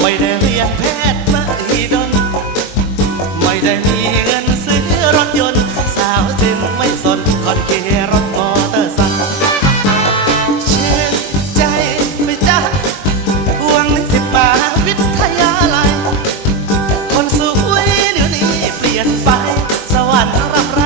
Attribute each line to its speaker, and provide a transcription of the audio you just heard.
Speaker 1: ไม่ได้เรียกแพทย์มาอีดนไม่ได้มีเงินซื้อรถยนต์ สาวจึงไม่สนคอนเกรถมอเตอร์ไซค์ชื่อใจไม่จ้าพวงหนึ่งสิบมหาวิทยาลัยคนสวยเดี๋ยวนี้เปลี่ยนไป สวรรค์รับรั